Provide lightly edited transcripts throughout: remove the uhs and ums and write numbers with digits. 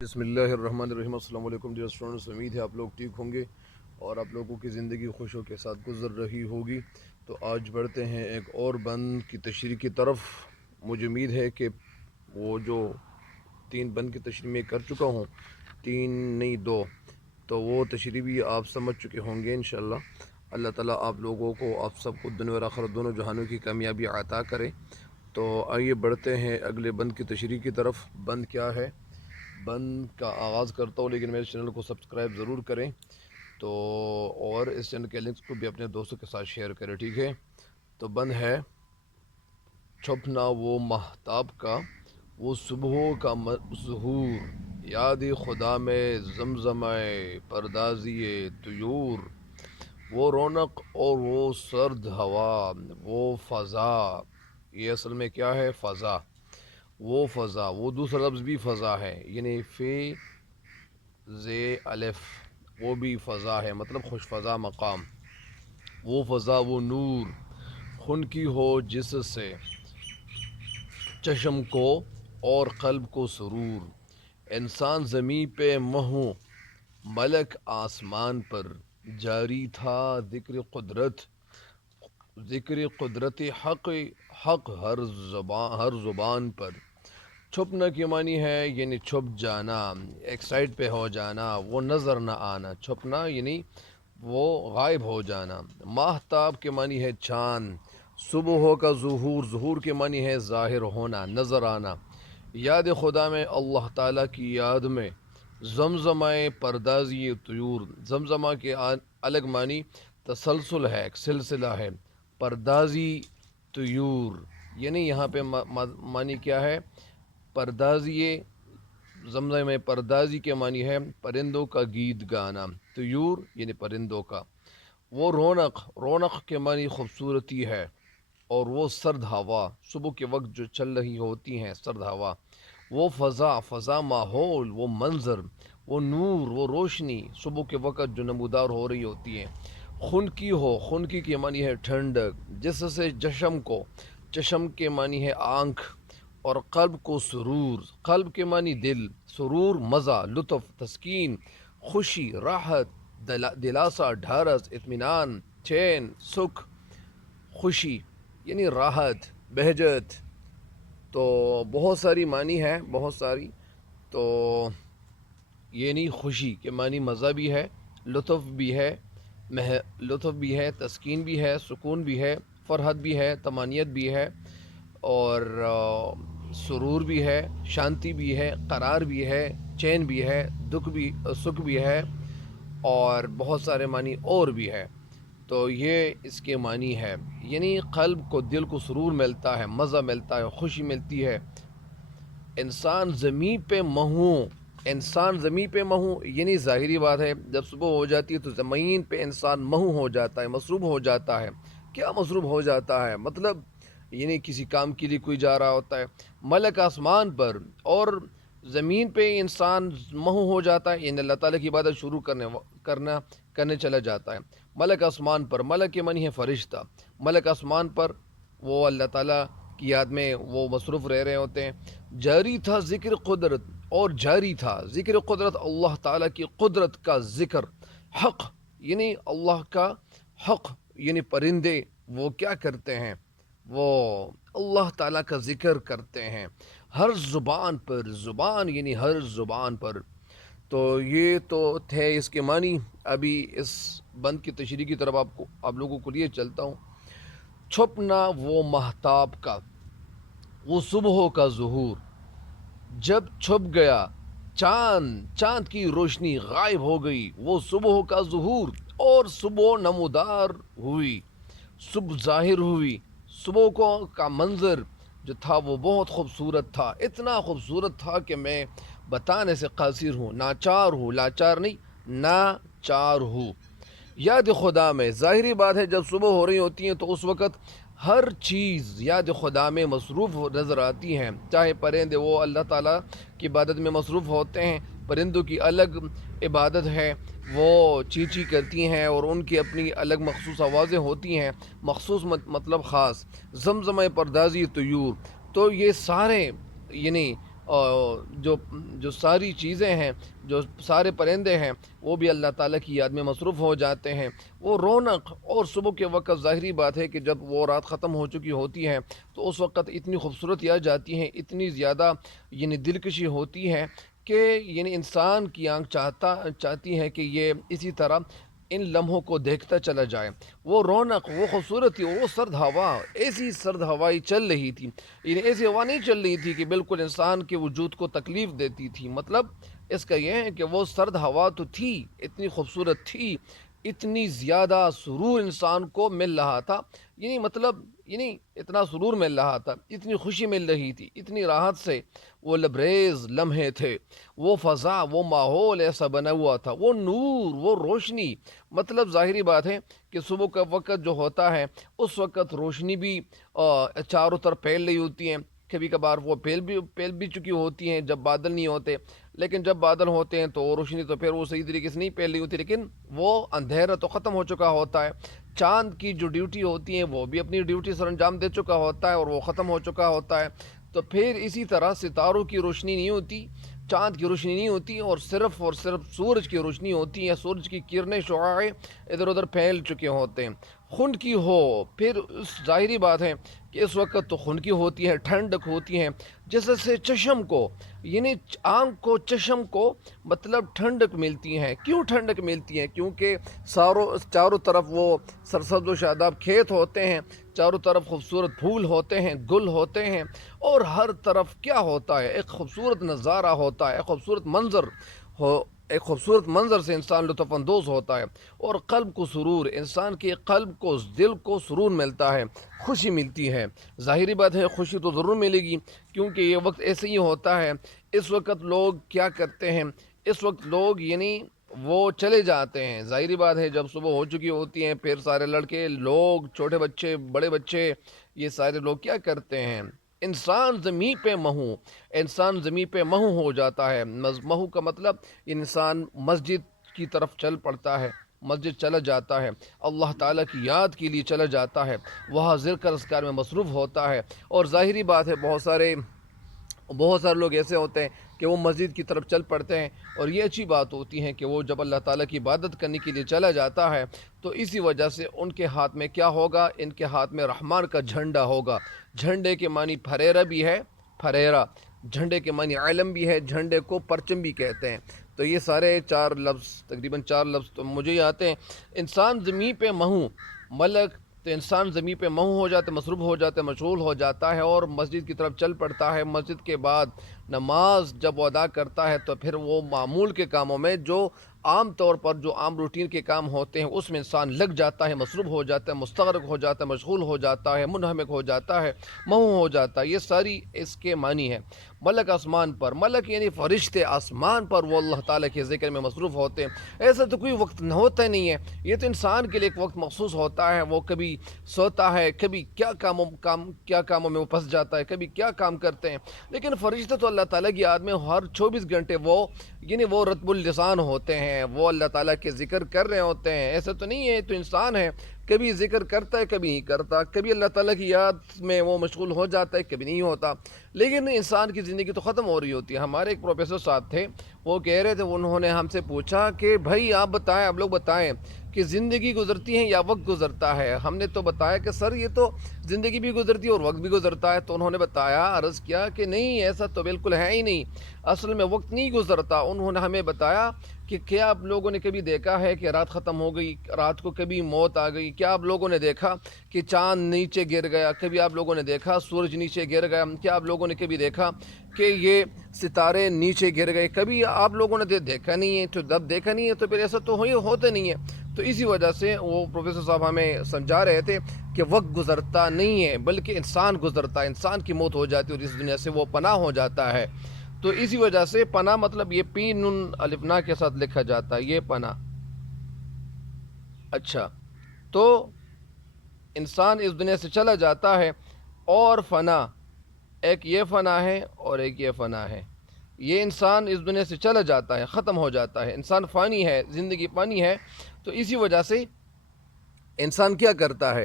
بسم اللہ الرحمن الرحیم۔ السلام علیکم ڈیئر اسٹوڈنٹس، امید ہے آپ لوگ ٹھیک ہوں گے اور آپ لوگوں کی زندگی خوشیوں کے ساتھ گزر رہی ہوگی۔ تو آج بڑھتے ہیں ایک اور بند کی تشریح کی طرف۔ مجھے امید ہے کہ وہ جو 3 بند کی تشریح میں کر چکا ہوں، 3 نہیں 2، تو وہ تشریح بھی آپ سمجھ چکے ہوں گے انشاءاللہ۔ اللہ تعالیٰ آپ لوگوں کو، آپ سب کو دنیا اور آخرت دونوں جہانوں کی کامیابی عطا کرے۔ تو آئیے بڑھتے ہیں اگلے بند کی تشریح کی طرف۔ بند کیا ہے؟ بند کا آغاز کرتا ہوں، لیکن میرے چینل کو سبسکرائب ضرور کریں تو، اور اس چینل کے لنکس کو بھی اپنے دوستوں کے ساتھ شیئر کریں، ٹھیک ہے؟ تو بند ہے: چھپنا وہ مہتاب کا، وہ صبحوں کا ظہور، یاد خدا میں زمزمہ پردازی طیور، وہ رونق اور وہ سرد ہوا، وہ فضا۔ یہ اصل میں کیا ہے؟ فضا۔ وہ فضا، وہ دوسرا لفظ بھی فضا ہے، یعنی فی زے الف، وہ بھی فضا ہے، مطلب خوش فضا مقام۔ وہ فضا، وہ نور، خن کی ہو جس سے چشم کو اور قلب کو سرور، انسان زمیں پہ مہوں، ملک آسمان پر، جاری تھا ذکر قدرت حق ہر زبان پر۔ چھپنا کی معنی ہے یعنی چھپ جانا، ایک سائڈ پہ ہو جانا، وہ نظر نہ آنا۔ چھپنا یعنی وہ غائب ہو جانا۔ ماہتاب کے معنی ہے چاند۔ صبح کا ظہور کے معنی ہے ظاہر ہونا، نظر آنا۔ یاد خدا میں، اللہ تعالیٰ کی یاد میں۔ زمزمہ پردازی طیور، زمزمہ کے الگ معنی تسلسل ہے، ایک سلسلہ ہے۔ پردازی طیور یعنی یہاں پہ معنی کیا ہے؟ پردازی، زمزمہ میں پردازی کے معنی ہے پرندوں کا گیت گانا، طیور یعنی پرندوں کا۔ وہ رونق کے معنی خوبصورتی ہے، اور وہ سرد ہوا، صبح کے وقت جو چل رہی ہوتی ہیں سرد ہوا۔ وہ فضا ماحول، وہ منظر، وہ نور، وہ روشنی، صبح کے وقت جو نمودار ہو رہی ہوتی ہے۔ خنکی کے معنی ہے ٹھنڈک، جس سے چشم کے معنی ہے آنکھ، اور قلب کو سرور، قلب کے معنی دل، سرور مزہ، لطف، تسکین، خوشی، راحت، دلاسا، ڈھارس، اطمینان، چین، سکھ، خوشی یعنی راحت، بہجت۔ تو بہت ساری معنی ہے، بہت ساری۔ تو یعنی خوشی کے معنی مزہ بھی ہے، لطف بھی ہے، تسکین بھی ہے، سکون بھی ہے، فرحت بھی ہے، طمانینت بھی ہے، اور سرور بھی ہے، شانتی بھی ہے، قرار بھی ہے، چین بھی ہے، سکھ بھی ہے، اور بہت سارے معنی اور بھی ہے۔ تو یہ اس کے معنی ہے، یعنی قلب کو، دل کو سرور ملتا ہے، مزہ ملتا ہے، خوشی ملتی ہے۔ انسان زمین پہ مہوں یعنی ظاہری بات ہے، جب صبح ہو جاتی ہے تو زمین پہ انسان مہوں ہو جاتا ہے، مصروف ہو جاتا ہے۔ کیا مصروف ہو جاتا ہے؟ مطلب یعنی کسی کام کے لیے کوئی جا رہا ہوتا ہے۔ ملک آسمان پر، اور زمین پہ انسان مہوں ہو جاتا ہے، یعنی اللہ تعالیٰ کی عبادت شروع کرنے چلا جاتا ہے۔ ملک آسمان پر، ملک کے معنی ہے فرشتہ۔ ملک آسمان پر وہ اللہ تعالیٰ کی یاد میں وہ مصروف رہے ہوتے ہیں۔ جاری تھا ذکر قدرت، اور جاری تھا ذکر قدرت، اللہ تعالیٰ کی قدرت کا ذکر۔ حق یعنی اللہ کا حق، یعنی پرندے وہ کیا کرتے ہیں؟ وہ اللہ تعالیٰ کا ذکر کرتے ہیں ہر زبان پر، زبان یعنی ہر زبان پر۔ تو یہ تو تھے اس کے معنی۔ ابھی اس بند کی تشریح کی طرف آپ لوگوں کو لیے چلتا ہوں۔ چھپنا وہ مہتاب کا، وہ صبح کا ظہور، جب چھپ گیا چاند کی روشنی غائب ہو گئی، وہ صبح کا ظہور، اور صبح نمودار ہوئی، صبح ظاہر ہوئی۔ صبح کا منظر جو تھا وہ بہت خوبصورت تھا، اتنا خوبصورت تھا کہ میں بتانے سے قاصر ہوں، لاچار نہیں، ناچار ہوں۔ یاد خدا میں، ظاہری بات ہے جب صبح ہو رہی ہوتی ہیں تو اس وقت ہر چیز یاد خدا میں مصروف نظر آتی ہیں، چاہے پرندے وہ اللہ تعالیٰ کی عبادت میں مصروف ہوتے ہیں، پرندوں کی الگ عبادت ہے، وہ چیچی کرتی ہیں اور ان کی اپنی الگ مخصوص آوازیں ہوتی ہیں، مخصوص مطلب خاص۔ زمزمہ پردازی طیور، تو یہ سارے یعنی جو جو ساری چیزیں ہیں، جو سارے پرندے ہیں، وہ بھی اللہ تعالیٰ کی یاد میں مصروف ہو جاتے ہیں۔ وہ رونق، اور صبح کے وقت ظاہری بات ہے کہ جب وہ رات ختم ہو چکی ہوتی ہے تو اس وقت اتنی خوبصورتی آ جاتی ہیں، اتنی زیادہ دلکشی ہوتی ہے کہ انسان کی آنکھ چاہتی ہے کہ یہ اسی طرح ان لمحوں کو دیکھتا چلا جائے۔ وہ رونق، وہ خوبصورتی، وہ سرد ہوا، ایسی سرد ہوائی چل رہی تھی، ایسی ہوا نہیں چل رہی تھی کہ بالکل انسان کے وجود کو تکلیف دیتی تھی۔ مطلب اس کا یہ ہے کہ وہ سرد ہوا تو تھی، اتنی خوبصورت تھی، اتنی زیادہ سرور انسان کو مل رہا تھا، مطلب اتنا سرور مل رہا تھا، اتنی خوشی مل رہی تھی، اتنی راحت سے وہ لبریز لمحے تھے، وہ فضا، وہ ماحول ایسا بنا ہوا تھا، وہ نور، وہ روشنی۔ مطلب ظاہری بات ہے کہ صبح کا وقت جو ہوتا ہے اس وقت روشنی بھی چاروں طرف پھیل رہی ہوتی ہیں، کبھی کبھار وہ پھیل بھی چکی ہوتی ہیں جب بادل نہیں ہوتے، لیکن جب بادل ہوتے ہیں تو روشنی تو پھر وہ صحیح طریقے سے نہیں پھیل رہی ہوتی، لیکن وہ اندھیرا تو ختم ہو چکا ہوتا ہے۔ چاند کی جو ڈیوٹی ہوتی ہے وہ بھی اپنی ڈیوٹی سر انجام دے چکا ہوتا ہے اور وہ ختم ہو چکا ہوتا ہے۔ تو پھر اسی طرح ستاروں کی روشنی نہیں ہوتی، چاند کی روشنی نہیں ہوتی، اور صرف سورج کی روشنی ہوتی ہے، سورج کی کرنیں شعاعیں ادھر ادھر پھیل چکے ہوتے ہیں۔ خنکی ہو، پھر ظاہری بات ہے کہ اس وقت تو خنکی ہوتی ہے، ٹھنڈک ہوتی ہے، جیسے سے چشم کو، آنکھ کو، چشم کو مطلب ٹھنڈک ملتی ہے۔ کیوں ٹھنڈک ملتی ہے؟ کیونکہ چاروں طرف وہ سرسبز و شاداب کھیت ہوتے ہیں، چاروں طرف خوبصورت پھول ہوتے ہیں، گل ہوتے ہیں، اور ہر طرف کیا ہوتا ہے؟ ایک خوبصورت نظارہ ہوتا ہے، ایک خوبصورت منظر سے انسان لطف اندوز ہوتا ہے، اور قلب کو سرور، انسان کے قلب کو، دل کو سرور ملتا ہے، خوشی ملتی ہے۔ ظاہری بات ہے خوشی تو ضرور ملے گی، کیونکہ یہ وقت ایسے ہی ہوتا ہے۔ اس وقت لوگ کیا کرتے ہیں؟ اس وقت لوگ وہ چلے جاتے ہیں، ظاہری بات ہے جب صبح ہو چکی ہوتی ہیں پھر سارے لڑکے لوگ، چھوٹے بچے، بڑے بچے، یہ سارے لوگ کیا کرتے ہیں؟ انسان زمین پہ مہو ہو جاتا ہے۔ مہو کا مطلب انسان مسجد کی طرف چل پڑتا ہے، مسجد چلا جاتا ہے، اللہ تعالیٰ کی یاد کے لیے چلا جاتا ہے، وہاں ذکر اذکار میں مصروف ہوتا ہے۔ اور ظاہری بات ہے بہت سارے لوگ ایسے ہوتے ہیں کہ وہ مسجد کی طرف چل پڑتے ہیں، اور یہ اچھی بات ہوتی ہے کہ وہ جب اللہ تعالیٰ کی عبادت کرنے کے لیے چلا جاتا ہے تو اسی وجہ سے ان کے ہاتھ میں کیا ہوگا؟ ان کے ہاتھ میں رحمان کا جھنڈا ہوگا۔ جھنڈے کے معنی پھریرا بھی ہے، پھریرا، جھنڈے کے معنی علم بھی ہے، جھنڈے کو پرچم بھی کہتے ہیں۔ تو یہ سارے تقریباً چار لفظ تو مجھے ہی آتے ہیں۔ انسان زمین پہ مہو، ملک، تو انسان زمین پہ مہو ہو جاتا ہے، مصروف ہو جاتا ہے، مشغول ہو جاتا ہے، اور مسجد کی طرف چل پڑتا ہے۔ مسجد کے بعد نماز جب وہ ادا کرتا ہے تو پھر وہ معمول کے کاموں میں، جو عام طور پر جو عام روٹین کے کام ہوتے ہیں اس میں انسان لگ جاتا ہے، مصروف ہو جاتا ہے، مستغرق ہو جاتا ہے، مشغول ہو جاتا ہے، منہمک ہو جاتا ہے، مہو ہو جاتا ہے۔ یہ ساری اس کے معنی ہے۔ ملک آسمان پر، ملک فرشتے آسمان پر وہ اللہ تعالیٰ کے ذکر میں مصروف ہوتے ہیں۔ ایسا تو کوئی وقت ہوتا نہیں ہے، یہ تو انسان کے لیے ایک وقت مخصوص ہوتا ہے۔ وہ کبھی سوتا ہے، کبھی کیا کاموں میں وہ پھنس جاتا ہے، کبھی کیا کام کرتے ہیں، لیکن فرشتے تو اللہ تعالیٰ کی یاد میں ہر 24 گھنٹے وہ رتب اللسان ہوتے ہیں، وہ اللہ تعالیٰ کے ذکر کر رہے ہوتے ہیں۔ ایسا تو نہیں ہے، تو انسان ہے، کبھی ذکر کرتا ہے، کبھی نہیں کرتا، کبھی اللہ تعالیٰ کی یاد میں وہ مشغول ہو جاتا ہے، کبھی نہیں ہوتا، لیکن انسان کی زندگی تو ختم ہو رہی ہوتی ہے۔ ہمارے ایک پروفیسر صاحب تھے، وہ کہہ رہے تھے، انہوں نے ہم سے پوچھا کہ بھائی آپ لوگ بتائیں کہ زندگی گزرتی ہے یا وقت گزرتا ہے؟ ہم نے تو بتایا کہ سر یہ تو زندگی بھی گزرتی ہے اور وقت بھی گزرتا ہے۔ تو انہوں نے بتایا، عرض کیا کہ نہیں، ایسا تو بالکل ہے ہی نہیں، اصل میں وقت نہیں گزرتا۔ انہوں نے ہمیں بتایا کہ کیا آپ لوگوں نے کبھی دیکھا ہے کہ رات ختم ہو گئی، رات کو کبھی موت آ گئی؟ کیا آپ لوگوں نے دیکھا کہ چاند نیچے گر گیا؟ کبھی آپ لوگوں نے دیکھا سورج نیچے گر گیا؟ کیا آپ لوگوں نے کبھی دیکھا کہ یہ ستارے نیچے گر گئے؟ کبھی آپ لوگوں نے دیکھا نہیں ہے، تو جب دیکھا نہیں ہے تو پھر ایسا تو ہوتا نہیں ہے۔ تو اسی وجہ سے وہ پروفیسر صاحب ہمیں سمجھا رہے تھے کہ وقت گزرتا نہیں ہے، بلکہ انسان گزرتا ہے، انسان کی موت ہو جاتی ہے اور اس دنیا سے وہ پناہ ہو جاتا ہے۔ تو اسی وجہ سے پناہ مطلب یہ پی نون الف نا کے ساتھ لکھا جاتا ہے، یہ پناہ۔ اچھا، تو انسان اس دنیا سے چلا جاتا ہے، اور فنا، ایک یہ فنا ہے اور ایک یہ فنا ہے۔ یہ انسان اس دنیا سے چلا جاتا ہے، ختم ہو جاتا ہے، انسان فانی ہے، زندگی فانی ہے۔ تو اسی وجہ سے انسان کیا کرتا ہے؟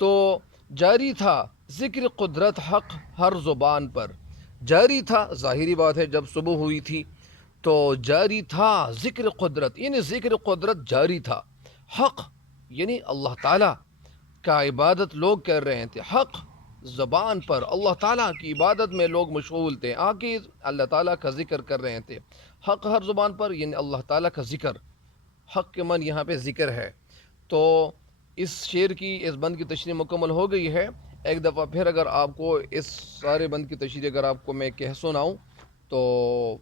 تو جاری تھا ذکر قدرت حق ہر زبان پر، جاری تھا، ظاہری بات ہے جب صبح ہوئی تھی تو جاری تھا ذکر قدرت، یعنی ذکر قدرت جاری تھا. حق یعنی اللہ تعالیٰ کا عبادت لوگ کر رہے تھے، حق زبان پر اللہ تعالیٰ کی عبادت میں لوگ مشغول تھے، آگے اللہ تعالیٰ کا ذکر کر رہے تھے. حق ہر زبان پر یعنی اللہ تعالیٰ کا ذکر، حق کے من یہاں پہ ذکر ہے. تو اس شعر کی اس بند کی تشریح مکمل ہو گئی ہے. ایک دفعہ پھر اگر آپ کو اس سارے بند کی تشریح اگر آپ کو میں کہہ سناؤں تو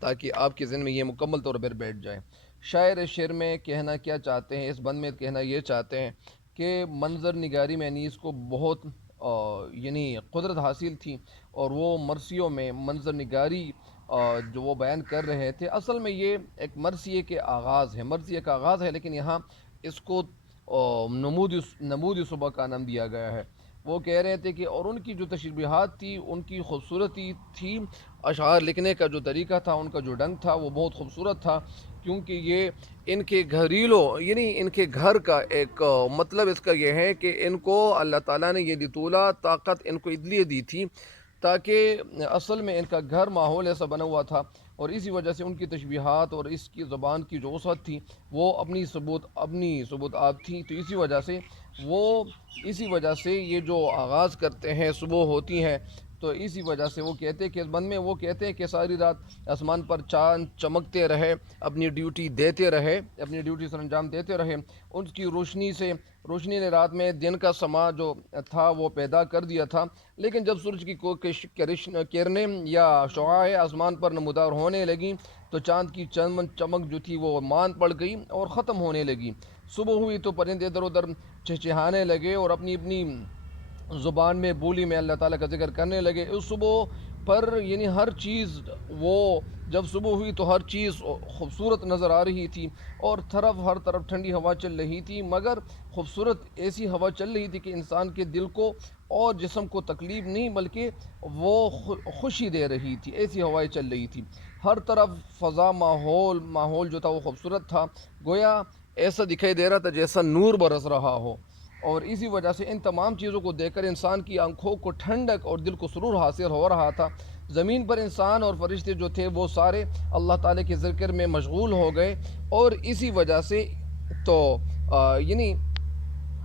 تاکہ آپ کے ذہن میں یہ مکمل طور پر بیٹھ جائے. شاعر اس شعر میں کہنا کیا چاہتے ہیں، اس بند میں کہنا یہ چاہتے ہیں کہ منظر نگاری میں انیس کو بہت یعنی قدرت حاصل تھی، اور وہ مرثیوں میں منظر نگاری جو وہ بیان کر رہے تھے، اصل میں یہ ایک مرثیے کے آغاز ہے، مرثیے کا آغاز ہے، لیکن یہاں اس کو نمود صبح کا نام دیا گیا ہے. وہ کہہ رہے تھے کہ اور ان کی جو تشبیہات تھی، ان کی خوبصورتی تھی، اشعار لکھنے کا جو طریقہ تھا، ان کا جو ڈھنگ تھا وہ بہت خوبصورت تھا، کیونکہ یہ ان کے گھریلو یعنی ان کے گھر کا ایک مطلب اس کا یہ ہے کہ ان کو اللہ تعالیٰ نے یہ طولہ طاقت ان کو اس لیے دی تھی تاکہ اصل میں ان کا گھر ماحول ایسا بنا ہوا تھا، اور اسی وجہ سے ان کی تشبیہات اور اس کی زبان کی جو وسعت تھی وہ اپنی ثبوت آپ تھی. تو اسی وجہ سے یہ جو آغاز کرتے ہیں صبح ہوتی ہیں، تو اسی وجہ سے وہ کہتے ہیں کہ اس بند میں وہ کہتے ہیں کہ ساری رات آسمان پر چاند چمکتے رہے، اپنی ڈیوٹی سر انجام دیتے رہے. ان کی روشنی نے رات میں دن کا سما جو تھا وہ پیدا کر دیا تھا، لیکن جب سورج کی کرنیں یا شعاعیں آسمان پر نمودار ہونے لگیں تو چاند کی چمک جو تھی وہ مان پڑ گئی اور ختم ہونے لگی. صبح ہوئی تو پرندے ادھر ادھر چہچہانے لگے اور اپنی زبان میں بولی میں اللہ تعالیٰ کا ذکر کرنے لگے. اس صبح پر یعنی ہر چیز، وہ جب صبح ہوئی تو ہر چیز خوبصورت نظر آ رہی تھی، اور ہر طرف ٹھنڈی ہوا چل رہی تھی، مگر خوبصورت ایسی ہوا چل رہی تھی کہ انسان کے دل کو اور جسم کو تکلیف نہیں بلکہ وہ خوشی دے رہی تھی، ایسی ہوائیں چل رہی تھی. ہر طرف فضا ماحول جو تھا وہ خوبصورت تھا، گویا ایسا دکھائی دے رہا تھا جیسا نور برس رہا ہو. اور اسی وجہ سے ان تمام چیزوں کو دیکھ کر انسان کی آنکھوں کو ٹھنڈک اور دل کو سرور حاصل ہو رہا تھا. زمین پر انسان اور فرشتے جو تھے وہ سارے اللہ تعالیٰ کے ذکر میں مشغول ہو گئے، اور اسی وجہ سے تو یعنی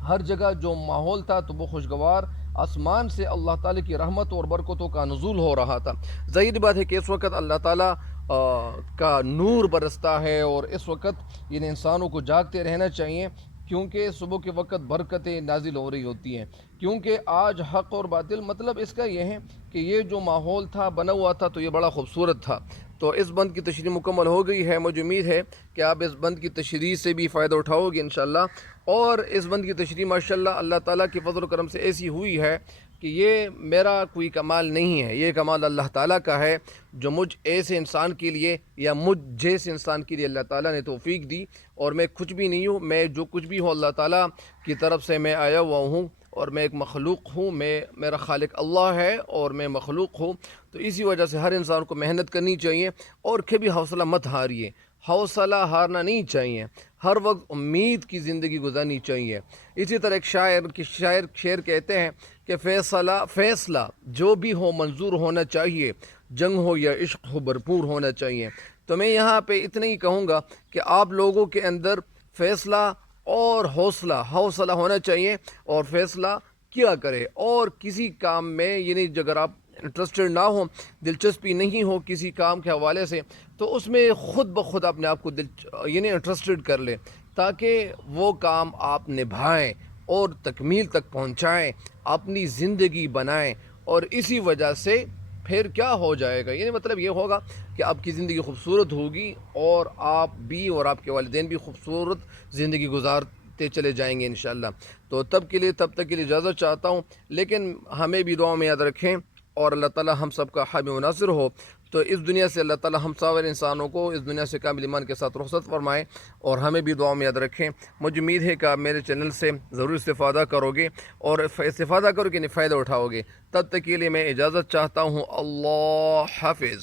ہر جگہ جو ماحول تھا تو وہ خوشگوار، آسمان سے اللہ تعالیٰ کی رحمت اور برکتوں کا نزول ہو رہا تھا. ظاہر بات ہے کہ اس وقت اللہ تعالیٰ کا نور برستا ہے، اور اس وقت یعنی انسانوں کو جاگتے رہنا چاہیے، کیونکہ صبح کے وقت برکتیں نازل ہو رہی ہوتی ہیں. کیونکہ آج حق اور باطل، مطلب اس کا یہ ہے کہ یہ جو ماحول تھا بنا ہوا تھا تو یہ بڑا خوبصورت تھا. تو اس بند کی تشریح مکمل ہو گئی ہے. مجھے امید ہے کہ آپ اس بند کی تشریح سے بھی فائدہ اٹھاؤ گے انشاءاللہ. اور اس بند کی تشریح ماشاءاللہ اللہ تعالیٰ کے فضل و کرم سے ایسی ہوئی ہے کہ یہ میرا کوئی کمال نہیں ہے، یہ کمال اللہ تعالیٰ کا ہے، جو مجھ ایسے انسان کے لیے یا مجھ جیسے انسان کے لیے اللہ تعالیٰ نے توفیق دی. اور میں کچھ بھی نہیں ہوں، میں جو کچھ بھی ہوں اللہ تعالیٰ کی طرف سے میں آیا ہوا ہوں، اور میں ایک مخلوق ہوں. میرا خالق اللہ ہے اور میں مخلوق ہوں. تو اسی وجہ سے ہر انسان کو محنت کرنی چاہیے، اور کبھی حوصلہ مت ہاریے، حوصلہ ہارنا نہیں چاہیے، ہر وقت امید کی زندگی گزارنی چاہیے. اسی طرح ایک شاعر کہتے ہیں کہ فیصلہ جو بھی ہو منظور ہونا چاہیے، جنگ ہو یا عشق ہو بھرپور ہونا چاہیے. تو میں یہاں پہ اتنا ہی کہوں گا کہ آپ لوگوں کے اندر فیصلہ اور حوصلہ ہونا چاہیے، اور فیصلہ کیا کرے. اور کسی کام میں یعنی اگر آپ انٹرسٹڈ نہ ہو، دلچسپی نہیں ہو کسی کام کے حوالے سے، تو اس میں خود بخود اپنے آپ کو یعنی انٹرسٹڈ کر لیں، تاکہ وہ کام آپ نبھائیں اور تکمیل تک پہنچائیں، اپنی زندگی بنائیں. اور اسی وجہ سے پھر کیا ہو جائے گا، یعنی مطلب یہ ہوگا کہ آپ کی زندگی خوبصورت ہوگی، اور آپ بھی اور آپ کے والدین بھی خوبصورت زندگی گزارتے چلے جائیں گے انشاءاللہ. تو تب تک کے لیے اجازت چاہتا ہوں، لیکن ہمیں بھی دعا میں یاد رکھیں، اور اللہ تعالی ہم سب کا حامی و ناصر ہو. تو اس دنیا سے اللہ تعالی ہم سارے انسانوں کو اس دنیا سے کامل ایمان کے ساتھ رخصت فرمائیں، اور ہمیں بھی دعا میں یاد رکھیں. مجھے امید ہے کہ آپ میرے چینل سے ضرور استفادہ کرو گے، اور استفادہ کرو گے، فائدہ اٹھاؤ گے. تب تک کے لیے میں اجازت چاہتا ہوں. اللہ حافظ.